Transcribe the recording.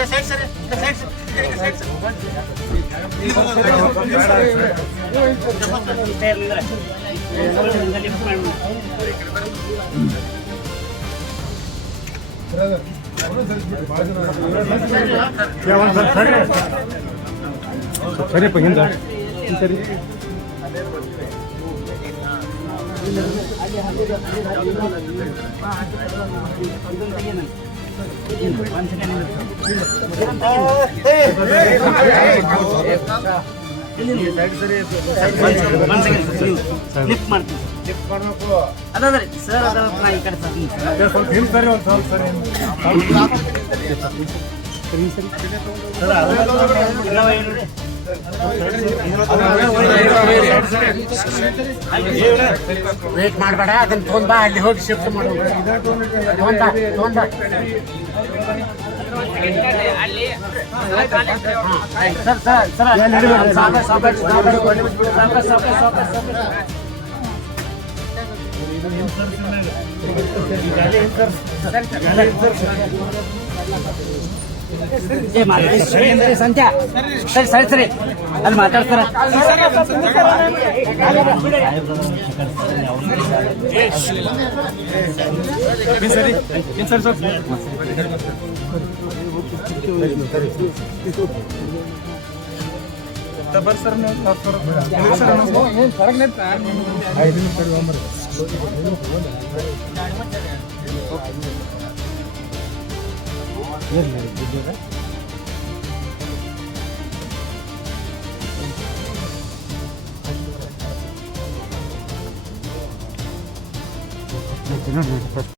ಸರಿ ಸರಿ ಸರಿ ಸರಿಯಪ್ಪ ಹಿಂದ ಸರಿ ಅದಾದ್ರಿ ಸರ್ ಅದ ಈ ಕಡೆ ಸರ್ ಸ್ವಲ್ಪ ಹಿಂದೆ ಸರಿ ಒಂದು ಸ್ವಲ್ಪ ಸರಿ ವೇಟ್ ಮಾಡಬೇಡ ಅದನ್ನ ತೊಗೊಂಡ್ ಬಾ ಅಲ್ಲಿ ಹೋಗಿ ಶಿಫ್ಟ್ ಮಾಡು ತೊಗೊಂಡ್ ಬಾ ತೊಗೊಂಡ್ ಬಾ ಸರ್ ಸರ್ ಸರ್ ಸಾಕಾಗ್ ಸಾಕಾಗ್ ಸಾಕಾಗ್ ಸಾಕಾಗ್ ಸಾಕಾಗ್ ಸಾಕಾಗ್ Sandhya ಸರಿ ಸರಿ ಸರಿ ಅಲ್ಲಿ ಮಾತಾಡ್ತಾರ ಇನ್ ಸರಿ ಸ್ವಲ್ಪ Верно, где, да? Это нужно